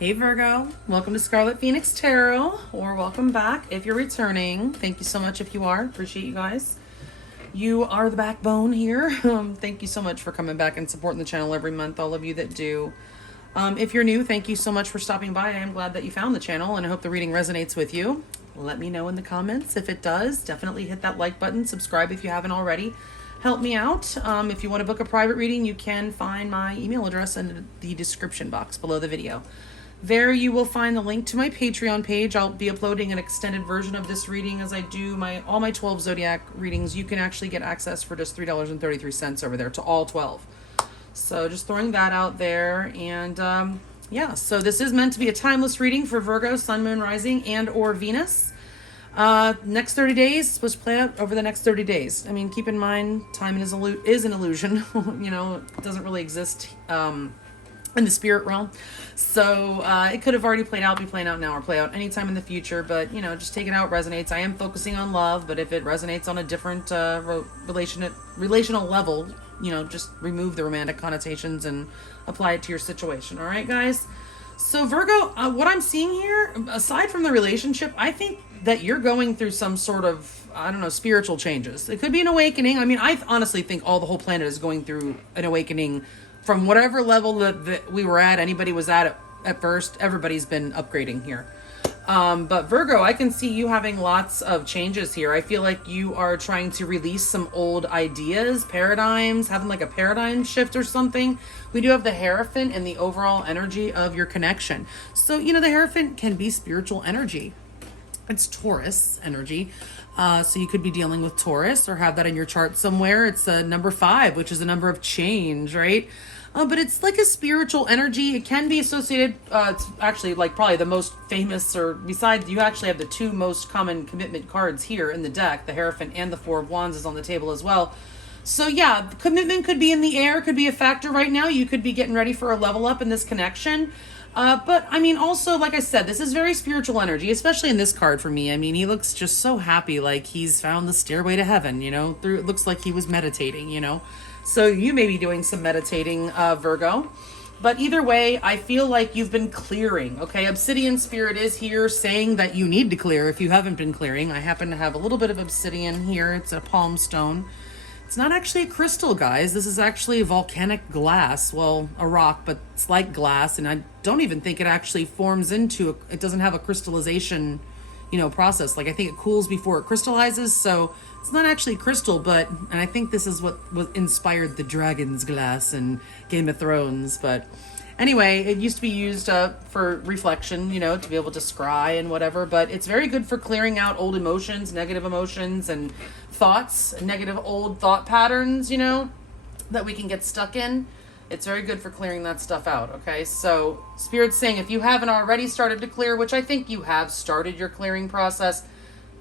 Hey Virgo, welcome to Scarlet Phoenix Tarot, or welcome back if you're returning. Thank you so much if you are. Appreciate you guys. You are the backbone here. Thank you so much for coming back and supporting the channel every month, all of you that do. If you're new, thank you so much for stopping by. I am glad that you found the channel and I hope the reading resonates with you. Let me know in the comments if it does. Definitely hit that like button, subscribe if you haven't already. Help me out. If you want to book a private reading, you can find my email address in the description box below the video. There you will find the link to my Patreon page. I'll be uploading an extended version of this reading as I do all my 12 zodiac readings. You can actually get access for just $3.33 over there to all 12. So just throwing that out there. And yeah, so this is meant to be a timeless reading for Virgo, Sun, Moon, Rising, and or Venus. Next 30 days, supposed to play out over the next 30 days. I mean, keep in mind, time is an illusion. You know, it doesn't really exist in the spirit realm. So it could have already played out, be playing out now, or play out anytime in the future. But, you know, just take it out, resonates. I am focusing on love, but if it resonates on a different relational level, you know, just remove the romantic connotations and apply it to your situation. All right, guys? So Virgo, what I'm seeing here, aside from the relationship, I think that you're going through some sort of, I don't know, spiritual changes. It could be an awakening. I mean, I honestly think the whole planet is going through an awakening from whatever level that we were at, anybody was at first. Everybody's been upgrading here. But Virgo, I can see you having lots of changes here. I feel like you are trying to release some old ideas, paradigms, having like a paradigm shift or something. We do have the Hierophant and the overall energy of your connection. So, you know, the Hierophant can be spiritual energy. It's Taurus energy. So you could be dealing with Taurus or have that in your chart somewhere. It's number 5, which is a number of change, right? But it's like a spiritual energy. It can be associated, it's actually like probably the most famous, or besides, you actually have the 2 most common commitment cards here in the deck. The Hierophant and the 4 of Wands is on the table as well. So yeah, commitment could be in the air, could be a factor right now. You could be getting ready for a level up in this connection. But I mean, also, like I said, this is very spiritual energy, especially in this card for me. I mean, he looks just so happy, like he's found the stairway to heaven, you know, it looks like he was meditating, you know. So you may be doing some meditating, Virgo. But either way, I feel like you've been clearing, okay? Obsidian Spirit is here saying that you need to clear if you haven't been clearing. I happen to have a little bit of obsidian here. It's a palm stone. It's not actually a crystal, guys. This is actually volcanic glass. Well, a rock, but it's like glass. And I don't even think it actually forms into it doesn't have a crystallization, you know, process. Like, I think it cools before it crystallizes. So it's not actually crystal, and I think this is what inspired the dragon's glass in Game of Thrones. But anyway, it used to be used for reflection, you know, to be able to scry and whatever. But it's very good for clearing out old emotions, negative emotions, and thoughts, negative old thought patterns, you know, that we can get stuck in. It's very good for clearing that stuff out, okay? So Spirit's saying if you haven't already started to clear, which I think you have started your clearing process,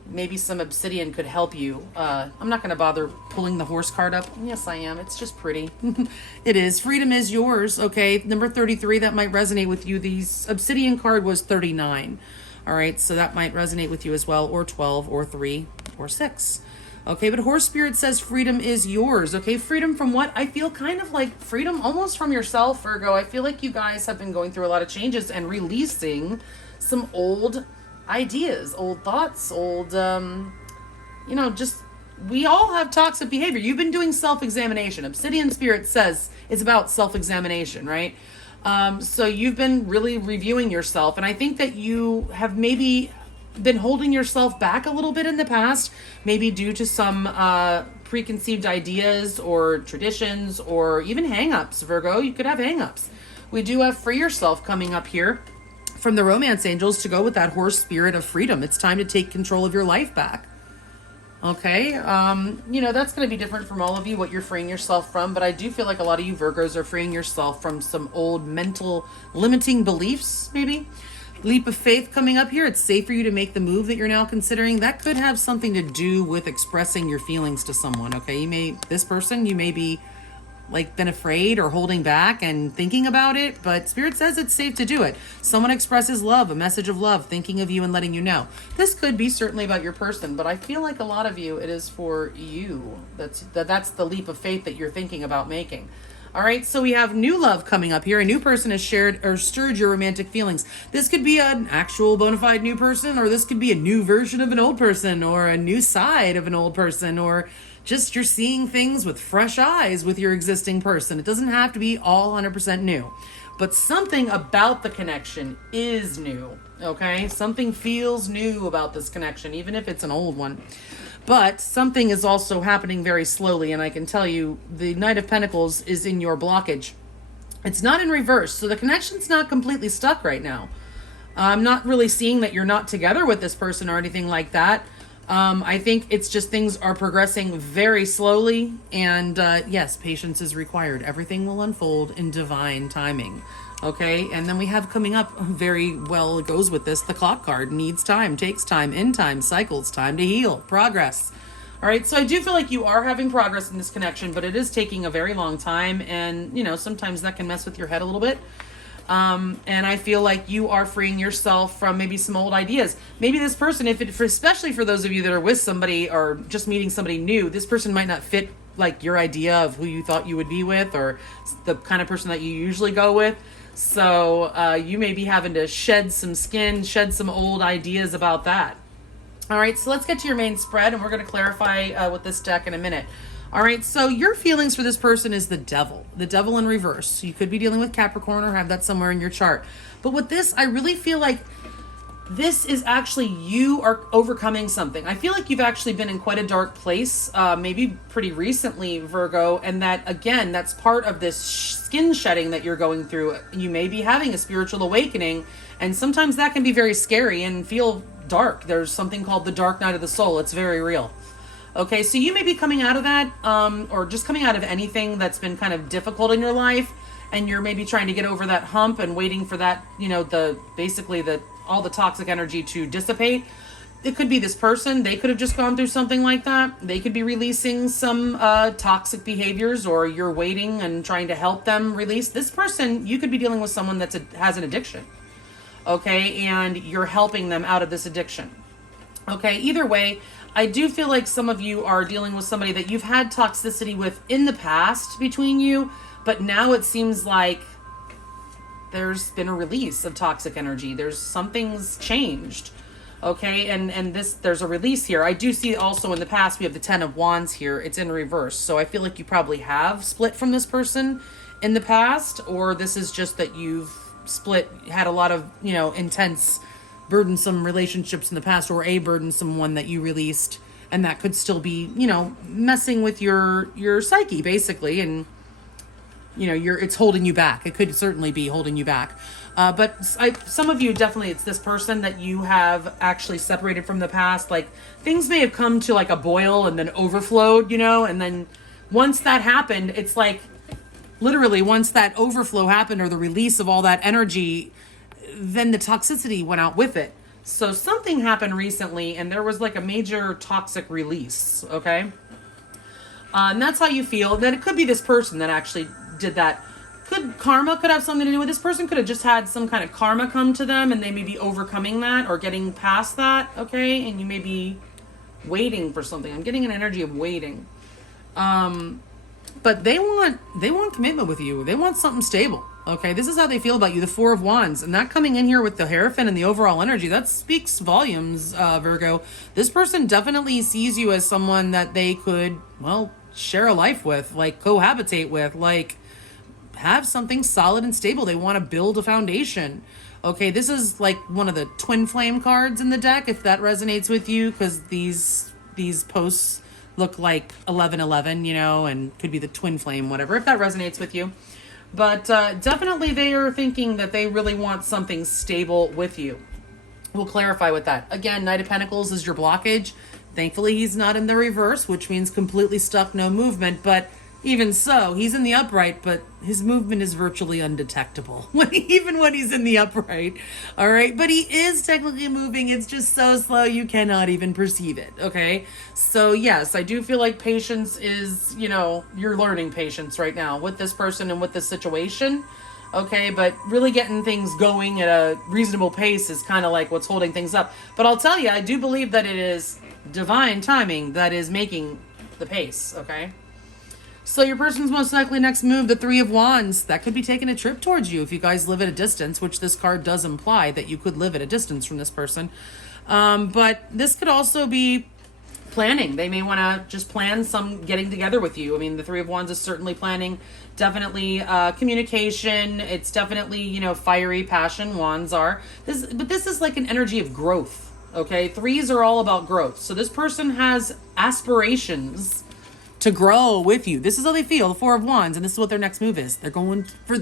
maybe some obsidian could help you. I'm not going to bother pulling the horse card up. Yes, I am. It's just pretty. It is. Freedom is yours, okay? Number 33, that might resonate with you. The obsidian card was 39. All right, so that might resonate with you as well, or 12, or 3, or 6. Okay, but Horse Spirit says freedom is yours, okay? Freedom from what? I feel kind of like freedom almost from yourself, Virgo. I feel like you guys have been going through a lot of changes and releasing some old ideas, old thoughts, old, you know, just, we all have toxic behavior. You've been doing self-examination. Obsidian Spirit says it's about self-examination, right? So you've been really reviewing yourself, and I think that you have maybe been holding yourself back a little bit in the past, maybe due to some preconceived ideas or traditions or even hang-ups, Virgo. You could have hang-ups. We do have Free Yourself coming up here from the Romance Angels to go with that horse spirit of freedom. It's time to take control of your life back. Okay, you know, that's going to be different from all of you, what you're freeing yourself from, but I do feel like a lot of you Virgos are freeing yourself from some old mental limiting beliefs, maybe. Leap of faith coming up here. It's safe for you to make the move that you're now considering. That could have something to do with expressing your feelings to someone, okay? You may be like been afraid or holding back and thinking about it, but Spirit says it's safe to do it. Someone expresses love, a message of love, thinking of you and letting you know. This could be certainly about your person, but I feel like a lot of you, it is for you. That's the leap of faith that you're thinking about making. All right, so we have new love coming up here. A new person has shared or stirred your romantic feelings. This could be an actual bona fide new person, or this could be a new version of an old person, or a new side of an old person, or just you're seeing things with fresh eyes with your existing person. It doesn't have to be all 100% new, but something about the connection is new, okay? Something feels new about this connection, even if it's an old one. But something is also happening very slowly, and I can tell you the Knight of Pentacles is in your blockage. It's not in reverse, so the connection's not completely stuck right now. I'm not really seeing that you're not together with this person or anything like that. I think it's just things are progressing very slowly, and yes, patience is required. Everything will unfold in divine timing. Okay, and then we have coming up very well goes with this, the clock card. Needs time, takes time, in time, cycles, time to heal, progress. All right, so I do feel like you are having progress in this connection, but it is taking a very long time, and you know, sometimes that can mess with your head a little bit. And I feel like you are freeing yourself from maybe some old ideas. Maybe this person, especially for those of you that are with somebody or just meeting somebody new, this person might not fit like your idea of who you thought you would be with, or the kind of person that you usually go with. So you may be having to shed some skin, shed some old ideas about that. All right, so let's get to your main spread, and we're going to clarify with this deck in a minute. All right, so your feelings for this person is the devil in reverse. So you could be dealing with Capricorn or have that somewhere in your chart. But with this, I really feel like this is actually you are overcoming something. I feel like you've actually been in quite a dark place, maybe pretty recently, Virgo, and that, again, that's part of this skin shedding that you're going through. You may be having a spiritual awakening, and sometimes that can be very scary and feel dark. There's something called the dark night of the soul. It's very real. Okay, so you may be coming out of that, or just coming out of anything that's been kind of difficult in your life, and you're maybe trying to get over that hump and waiting for that, you know, all the toxic energy to dissipate. It could be this person. They could have just gone through something like that. They could be releasing some toxic behaviors, or you're waiting and trying to help them release. This person, you could be dealing with someone that has an addiction, okay, and you're helping them out of this addiction. Okay, either way, I do feel like some of you are dealing with somebody that you've had toxicity with in the past between you, but now it seems like there's been a release of toxic energy. Something's changed. Okay, and there's a release here. I do see also in the past we have the 10 of Wands here. It's in reverse. So I feel like you probably have split from this person in the past, or this is just that you've had a lot of, you know, intense, burdensome relationships in the past, or a burdensome one that you released, and that could still be, you know, messing with your psyche basically, and you know, it's holding you back. It could certainly be holding you back. But some of you, definitely, it's this person that you have actually separated from the past. Like, things may have come to like a boil and then overflowed, you know, and then once that happened, it's like, literally, once that overflow happened, or the release of all that energy, then the toxicity went out with it. So something happened recently, and there was like a major toxic release, okay? And that's how you feel. Then it could be this person that actually did that. Karma could have something to do with this person. Could have just had some kind of karma come to them, and they may be overcoming that or getting past that, okay? And you may be waiting for something. I'm getting an energy of waiting. But they want commitment with you. They want something stable, okay? This is how they feel about you, the 4 of Wands. And that coming in here with the Hierophant and the overall energy, that speaks volumes, Virgo. This person definitely sees you as someone that they could, well, share a life with, like cohabitate with, like have something solid and stable. They want to build a foundation. Okay, this is like one of the twin flame cards in the deck, if that resonates with you, because these posts look like 1111, you know, and could be the twin flame, whatever, if that resonates with you. But definitely they are thinking that they really want something stable with you. We'll clarify with that. Again, Knight of Pentacles is your blockage. Thankfully, he's not in the reverse, which means completely stuck, no movement. But even so, he's in the upright, but his movement is virtually undetectable, even when he's in the upright. All right, but he is technically moving. It's just so slow you cannot even perceive it, okay? So yes, I do feel like patience is, you know, you're learning patience right now with this person and with this situation. Okay, but really getting things going at a reasonable pace is kind of like what's holding things up. But I'll tell you, I do believe that it is divine timing that is making the pace, okay? So your person's most likely next move, the Three of Wands, that could be taking a trip towards you if you guys live at a distance, which this card does imply that you could live at a distance from this person. But this could also be planning. They may want to just plan some getting together with you. I mean, the Three of Wands is certainly planning, definitely communication. It's definitely, you know, fiery passion. Wands are but this is like an energy of growth. Okay, threes are all about growth. So this person has aspirations to grow with you. This is how they feel, the Four of Wands, and this is what their next move is. They're going for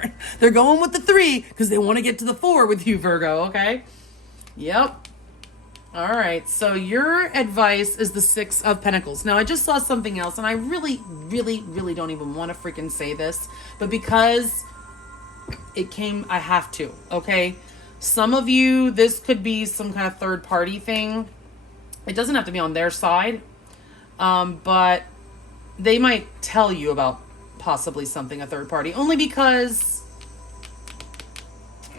it. They're going with the three because they want to get to the four with you, Virgo, okay? Yep. All right, so your advice is the Six of Pentacles. Now, I just saw something else, and I really, really, really don't even want to freaking say this, but because it came, I have to, okay? Some of you, this could be some kind of third-party thing. It doesn't have to be on their side. But they might tell you about possibly something, a third party, only because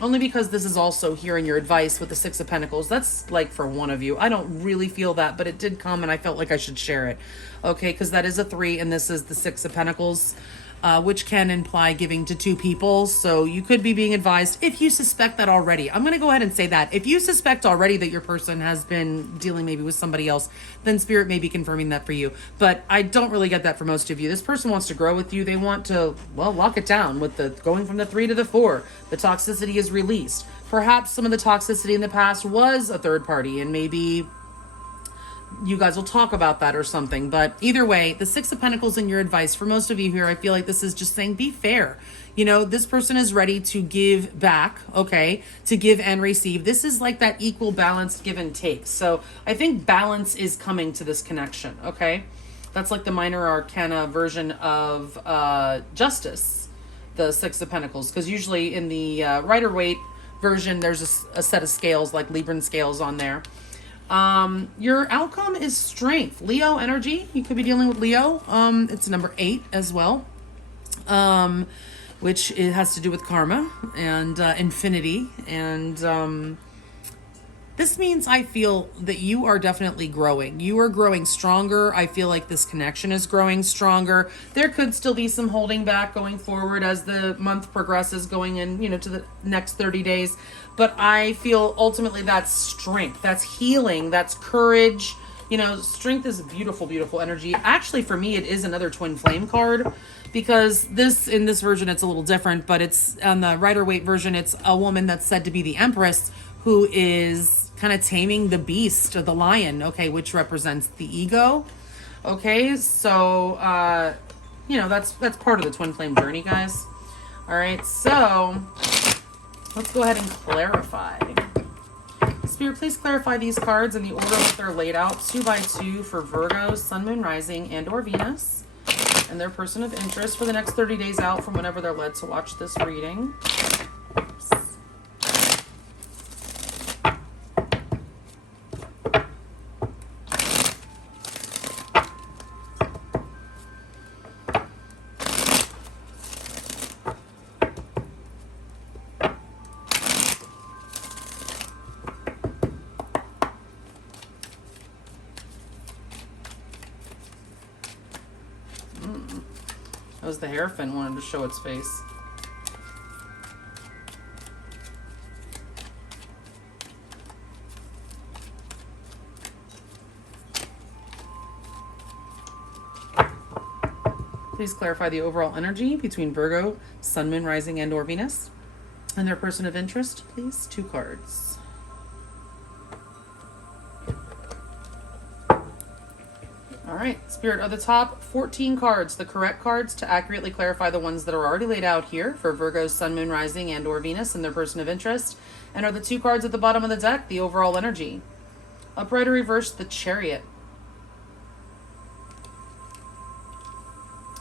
this is also here in your advice with the Six of Pentacles. That's like for one of you. I don't really feel that, but it did come and I felt like I should share it. Okay, because that is a three and this is the Six of Pentacles, which can imply giving to two people. So you could be being advised if you suspect that already. I'm going to go ahead and say that. If you suspect already that your person has been dealing maybe with somebody else, then Spirit may be confirming that for you. But I don't really get that for most of you. This person wants to grow with you. They want to, well, lock it down with the going from the three to the four. The toxicity is released. Perhaps some of the toxicity in the past was a third party and maybe you guys will talk about that or something. But either way, the Six of Pentacles in your advice for most of you here, I feel like this is just saying be fair. You know, this person is ready to give back, okay, to give and receive. This is like that equal balanced give and take. So I think balance is coming to this connection, okay? That's like the minor arcana version of justice, the Six of Pentacles, because usually in the Rider-Waite version, there's a set of scales, like Libran scales on there. Your outcome is strength. Leo energy. You could be dealing with Leo. It's number 8 as well. Which it has to do with karma and infinity. And this means I feel that you are definitely growing. You are growing stronger. I feel like this connection is growing stronger. There could still be some holding back going forward as the month progresses, going in, you know, to the next 30 days. But I feel ultimately that's strength, that's healing, that's courage. You know, strength is a beautiful, beautiful energy. Actually, for me, it is another twin flame card because in this version, it's a little different, but it's on the Rider-Waite version, it's a woman that's said to be the Empress who is kind of taming the beast or the lion, okay, which represents the ego. Okay, so, you know, that's part of the twin flame journey, guys. All right, so let's go ahead and clarify. Spirit, please clarify these cards in the order that they're laid out, 2 by 2 for Virgo, Sun, Moon, Rising, and or Venus, and their person of interest for the next 30 days out from whenever they're led to watch this reading. Oops. That was the Hierophant wanted to show its face. Please clarify the overall energy between Virgo, Sun, Moon, Rising, and or Venus. And their person of interest, please. 2 cards. All right, Spirit, are the top 14 cards the correct cards to accurately clarify the ones that are already laid out here for Virgo, Sun, Moon, Rising, and or Venus and their person of interest? And are the 2 cards at the bottom of the deck the overall energy? Upright or reverse, the Chariot.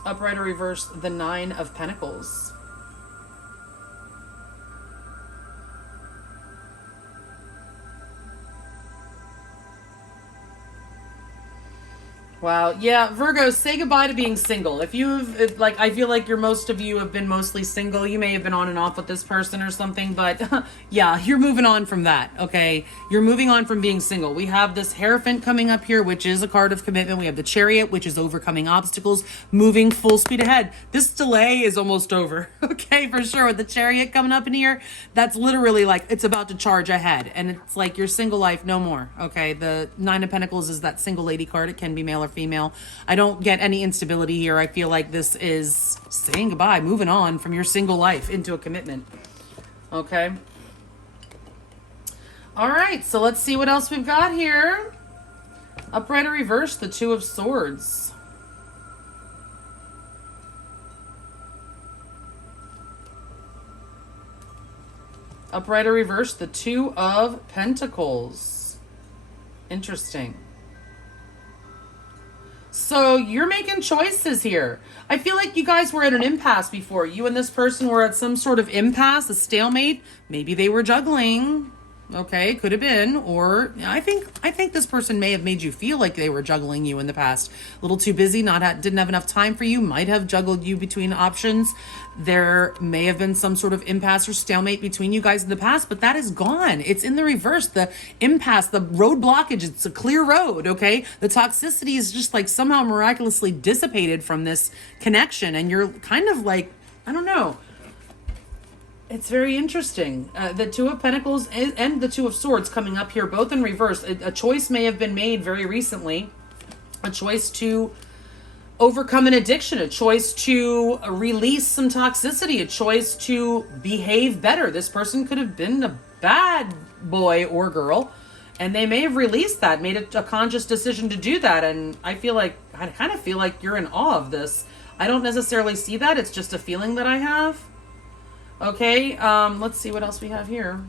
Upright or reverse, the 9 of Pentacles. Wow. Yeah, Virgo, say goodbye to being single. Like, I feel like most of you have been mostly single. You may have been on and off with this person or something, but yeah, you're moving on from that, okay? You're moving on from being single. We have this Hierophant coming up here, which is a card of commitment. We have the Chariot, which is overcoming obstacles, moving full speed ahead. This delay is almost over, okay, for sure. With the Chariot coming up in here, that's literally like, it's about to charge ahead. And it's like your single life, no more, okay? The Nine of Pentacles is that single lady card. It can be male or female. I don't get any instability here. I feel like this is saying goodbye, moving on from your single life into a commitment. Okay. All right, so let's see what else we've got here. Upright or reverse, the Two of Swords. Upright or reverse, the Two of Pentacles. Interesting. So you're making choices here. I feel like you guys were at an impasse before. You and this person were at some sort of impasse, a stalemate. Maybe they were juggling. Okay, could have been. Or I think this person may have made you feel like they were juggling you in the past. A little too busy, didn't have enough time for you, might have juggled you between options. There may have been some sort of impasse or stalemate between you guys in the past, but that is gone. It's in the reverse. The impasse, the road blockage, it's a clear road, okay? The toxicity is just like somehow miraculously dissipated from this connection, and you're kind of like, I don't know. It's very interesting. The Two of Pentacles and the Two of Swords coming up here, both in reverse. A choice may have been made very recently. A choice to overcome an addiction. A choice to release some toxicity. A choice to behave better. This person could have been a bad boy or girl, and they may have released that, made a conscious decision to do that. And I kind of feel like you're in awe of this. I don't necessarily see that. It's just a feeling that I have. Okay, let's see what else we have here.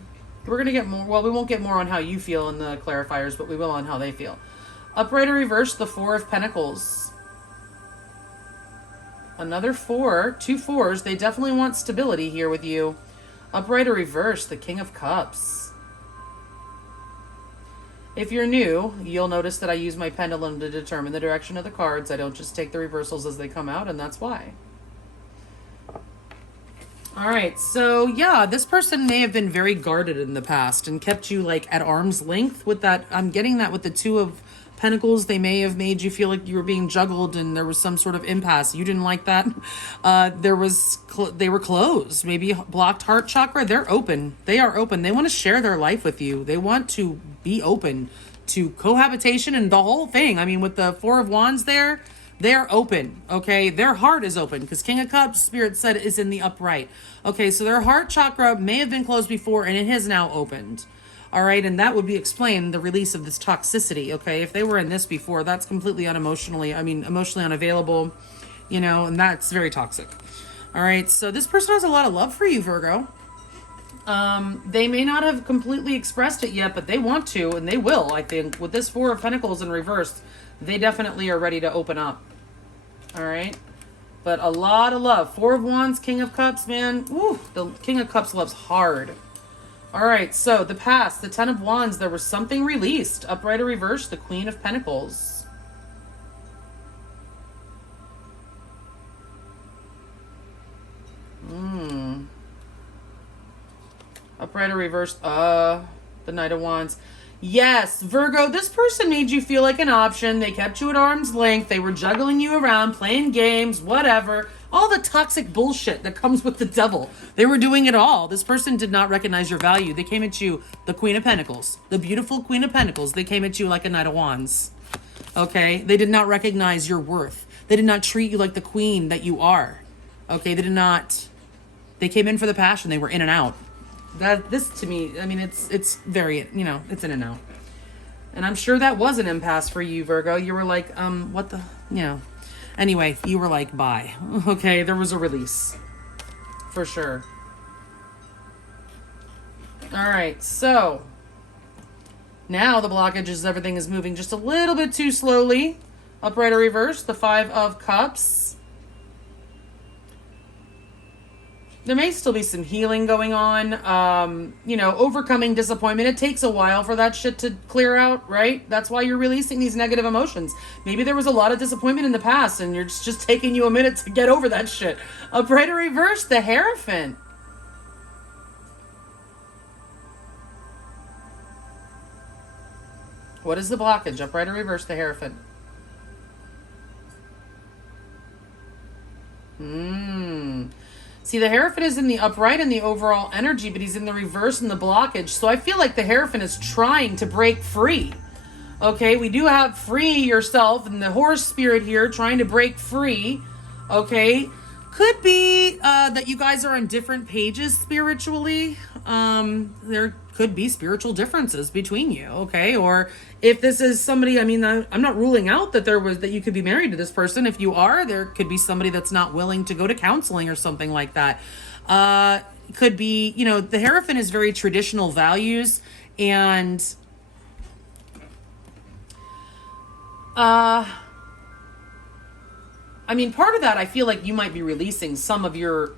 We're going to get more, well, we won't get more on how you feel in the clarifiers, but we will on how they feel. Upright or reverse, the Four of Pentacles. Another four, two fours. They definitely want stability here with you. Upright or reverse, the King of Cups. If you're new, you'll notice that I use my pendulum to determine the direction of the cards. I don't just take the reversals as they come out, and that's why. All right, so yeah, this person may have been very guarded in the past and kept you like at arm's length with that. I'm getting that with the Two of Pentacles. They may have made you feel like you were being juggled and there was some sort of impasse. You didn't like that. They were closed, maybe blocked heart chakra. They're open. They are open. They want to share their life with you. They want to be open to cohabitation and the whole thing. I mean, with the Four of Wands there, they're open, okay? Their heart is open because King of Cups, Spirit said, is in the upright. Okay, so their heart chakra may have been closed before and it has now opened. All right, and that would be explain the release of this toxicity, okay? If they were in this before, that's completely emotionally unavailable, you know, and that's very toxic. All right, so this person has a lot of love for you, Virgo. They may not have completely expressed it yet, but they want to, and they will, I think. With this Four of Pentacles in reverse, they definitely are ready to open up. All right. But a lot of love. Four of Wands, King of Cups, man. Woo, the King of Cups loves hard. All right. So the past, the Ten of Wands, there was something released. Upright or reverse, the Queen of Pentacles. Upright or reverse, the Knight of Wands. Yes, Virgo, this person made you feel like an option. They kept you at arm's length. They were juggling you around, playing games, whatever. All the toxic bullshit that comes with the devil. They were doing it all. This person did not recognize your value. They came at you, the Queen of Pentacles, the beautiful Queen of Pentacles. They came at you like a Knight of Wands. Okay? They did not recognize your worth. They did not treat you like the queen that you are. Okay? They came in for the passion. They were in and out. This to me, I mean, it's very, you know, it's in and out. And I'm sure that was an impasse for you, Virgo. You were like, what the, you know. Anyway, you were like, bye. Okay, there was a release. For sure. All right, so. Now the blockage is everything is moving just a little bit too slowly. Upright or reverse, the Five of Cups. there may still be some healing going on. You know, overcoming disappointment. It takes a while for that shit to clear out, right? That's why you're releasing these negative emotions. Maybe there was a lot of disappointment in the past and it's just taking you a minute to get over that shit. Upright or reverse, the Hierophant. What is the blockage? Upright or reverse, the Hierophant. See, the Hierophant is in the upright in the overall energy, but he's in the reverse in the blockage. So I feel like the Hierophant is trying to break free. Okay, we do have free yourself and the horse spirit here trying to break free. Okay, could be that you guys are on different pages spiritually. There could be spiritual differences between you, okay? Or if this is somebody, I mean, I'm not ruling out that that you could be married to this person. If you are, there could be somebody that's not willing to go to counseling or something like that. Could be, you know, the Hierophant is very traditional values, and I mean, part of that, I feel like you might be releasing some of your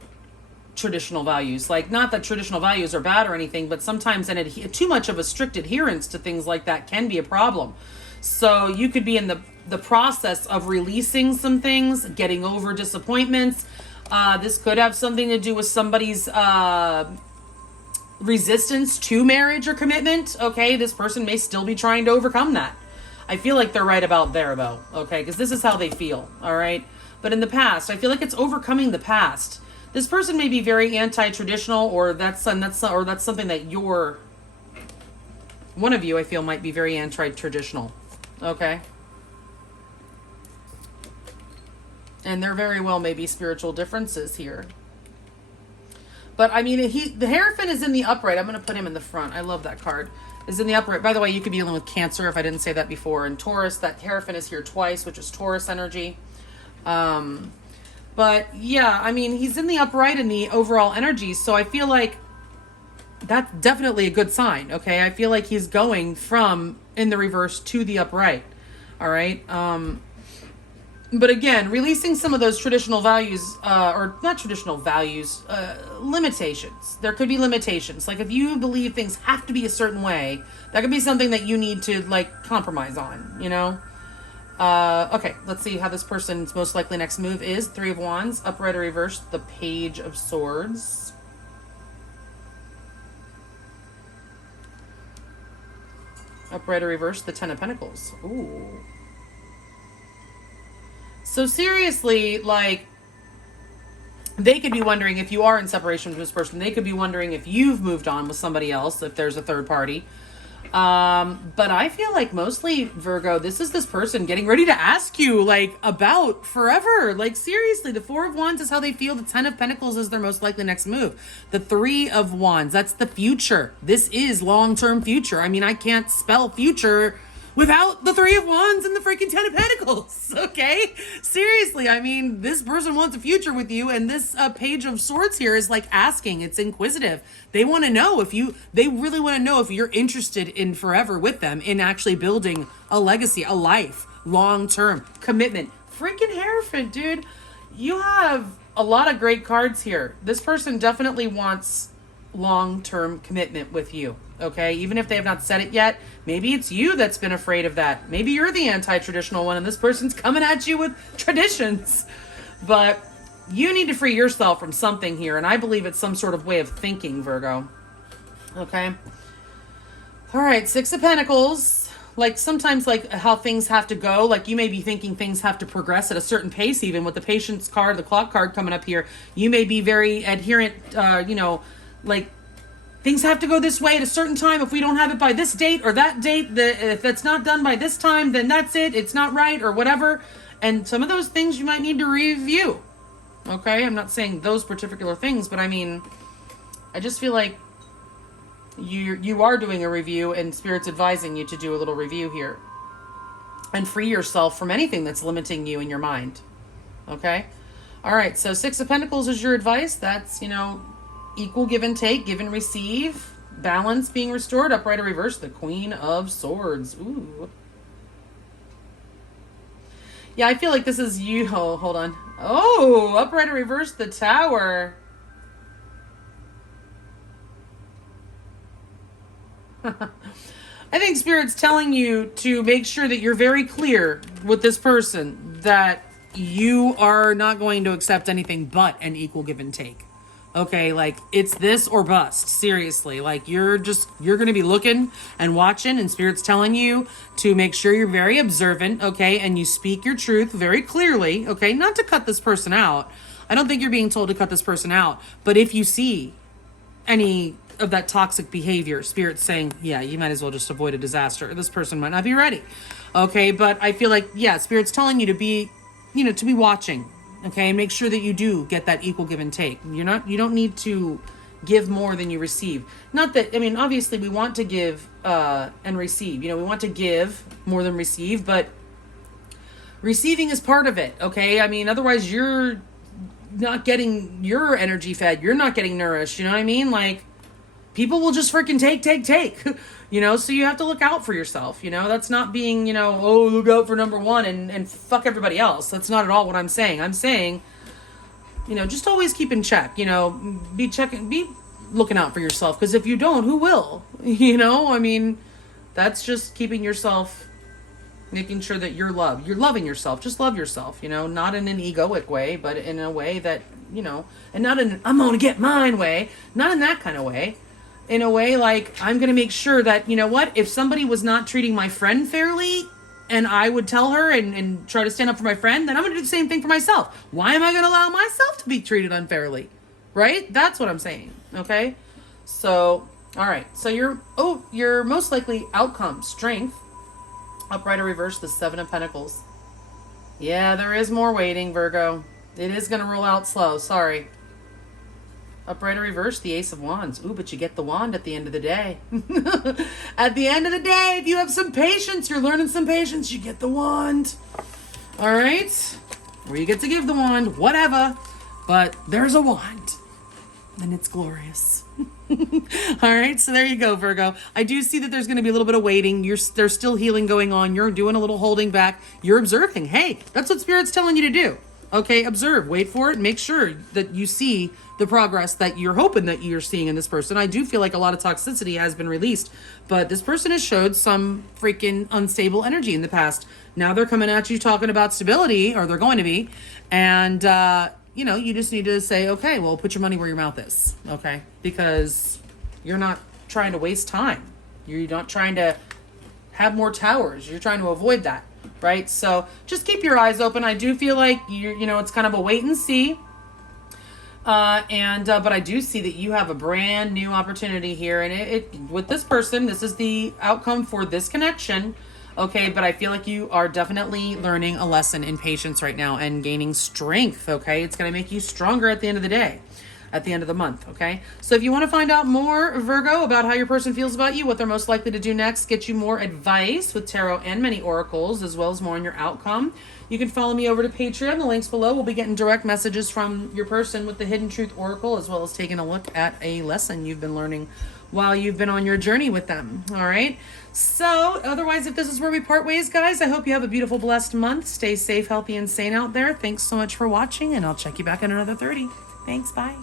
traditional values. Like, not that traditional values are bad or anything, but sometimes too much of a strict adherence to things like that can be a problem. So you could be in the process of releasing some things, getting over disappointments. This could have something to do with somebody's resistance to marriage or commitment. Okay, this person may still be trying to overcome that. I feel like they're right about there, though. Okay, because this is how they feel. All right, but in the past, I feel like it's overcoming the past. This person may be very anti-traditional, or that's something that one of you, I feel, might be very anti-traditional. Okay. And there very well may be spiritual differences here. But I mean, the Hierophant is in the upright. I'm going to put him in the front. I love that card. Is in the upright. By the way, you could be dealing with Cancer if I didn't say that before. And Taurus, that Hierophant is here twice, which is Taurus energy. But yeah, I mean, he's in the upright in the overall energy. So I feel like that's definitely a good sign. Okay. I feel like he's going from in the reverse to the upright. All right. But again, releasing some of those traditional values, or not traditional values, limitations. There could be limitations. Like if you believe things have to be a certain way, that could be something that you need to like compromise on, you know? Okay, let's see how this person's most likely next move is. Three of Wands, upright or reverse, the Page of Swords. Upright or reverse, the Ten of Pentacles. Ooh. So seriously, like, they could be wondering if you are in separation from this person. They could be wondering if you've moved on with somebody else, if there's a third party. But I feel like mostly, Virgo, this is this person getting ready to ask you, like, about forever. Like, seriously, the Four of Wands is how they feel. The Ten of Pentacles is their most likely next move. The Three of Wands, that's the future. This is long-term future. I mean, I can't spell future without the Three of Wands and the freaking Ten of Pentacles, okay? Seriously, I mean, this person wants a future with you, and this Page of Swords here is like asking. It's inquisitive. They want to know they really want to know if you're interested in forever with them, in actually building a legacy, a life, long-term commitment. Freaking Hierophant, dude. You have a lot of great cards here. This person definitely wants long-term commitment with you. Okay, even if they have not said it yet, maybe it's you that's been afraid of that. Maybe you're the anti-traditional one and this person's coming at you with traditions. But you need to free yourself from something here, and I believe it's some sort of way of thinking, Virgo. Okay. All right, Six of Pentacles. Like sometimes like how things have to go, like you may be thinking things have to progress at a certain pace, even with the Patience card, the Clock card coming up here. You may be very adherent, like things have to go this way at a certain time. If we don't have it by this date or that date, if it's not done by this time, then that's it. It's not right or whatever. And some of those things you might need to review. Okay, I'm not saying those particular things, but I mean, I just feel like you are doing a review and Spirit's advising you to do a little review here. And free yourself from anything that's limiting you in your mind. Okay? All right, so Six of Pentacles is your advice. That's, equal give and take, give and receive, balance being restored, upright or reverse, the Queen of Swords. Ooh. Yeah, I feel like this is you. Oh, hold on. Oh, upright or reverse, the Tower. I think Spirit's telling you to make sure that you're very clear with this person that you are not going to accept anything but an equal give and take. Okay, like it's this or bust. Seriously, like you're going to be looking and watching, and Spirit's telling you to make sure you're very observant, okay, and you speak your truth very clearly, okay, not to cut this person out. I don't think you're being told to cut this person out, but if you see any of that toxic behavior, Spirit's saying, yeah, you might as well just avoid a disaster. This person might not be ready. Okay, but I feel like, yeah, Spirit's telling you to be, to be watching. Okay, and make sure that you do get that equal give and take. You don't need to give more than you receive. Not that, I mean, obviously we want to give and receive. We want to give more than receive, but receiving is part of it. Okay, I mean, otherwise you're not getting your energy fed. You're not getting nourished. You know what I mean? Like, people will just freaking take. So you have to look out for yourself. That's not being, oh, look out for number one and fuck everybody else. That's not at all what I'm saying. I'm saying, just always keep in check, be looking out for yourself. Because if you don't, who will? I mean, that's just keeping yourself, making sure that you're loving yourself. Just love yourself, not in an egoic way, but in a way that, and not in an, I'm going to get mine way, not in that kind of way. In a way like, I'm going to make sure that, if somebody was not treating my friend fairly, and I would tell her and try to stand up for my friend, then I'm going to do the same thing for myself. Why am I going to allow myself to be treated unfairly? Right? That's what I'm saying. Okay? So, all right. So your most likely outcome, strength, upright or reverse, the 7 of Pentacles. Yeah, there is more waiting, Virgo. It is going to roll out slow. Sorry. Upright or reverse, the Ace of Wands. Ooh, but you get the wand at the end of the day. At the end of the day, if you have some patience, you're learning some patience, you get the wand. All right? Or you get to give the wand, whatever. But there's a wand. And it's glorious. All right, so there you go, Virgo. I do see that there's going to be a little bit of waiting. There's still healing going on. You're doing a little holding back. You're observing. Hey, that's what Spirit's telling you to do. Okay, observe, wait for it, make sure that you see the progress that you're hoping that you're seeing in this person. I do feel like a lot of toxicity has been released, but this person has showed some freaking unstable energy in the past. Now they're coming at you talking about stability, or they're going to be, and, you just need to say, okay, well, put your money where your mouth is, okay? Because you're not trying to waste time. You're not trying to have more towers. You're trying to avoid that. Right? So just keep your eyes open. I do feel like it's kind of a wait and see. But I do see that you have a brand new opportunity here. And it with this person, this is the outcome for this connection. Okay. But I feel like you are definitely learning a lesson in patience right now and gaining strength. Okay. It's going to make you stronger at the end of the day. At the end of the month, okay? So if you want to find out more, Virgo, about how your person feels about you, what they're most likely to do next, get you more advice with tarot and many oracles, as well as more on your outcome, you can follow me over to Patreon. The link's below. We'll be getting direct messages from your person with the Hidden Truth Oracle, as well as taking a look at a lesson you've been learning while you've been on your journey with them, all right? So otherwise, if this is where we part ways, guys, I hope you have a beautiful, blessed month. Stay safe, healthy, and sane out there. Thanks so much for watching, and I'll check you back in another 30. Thanks, bye.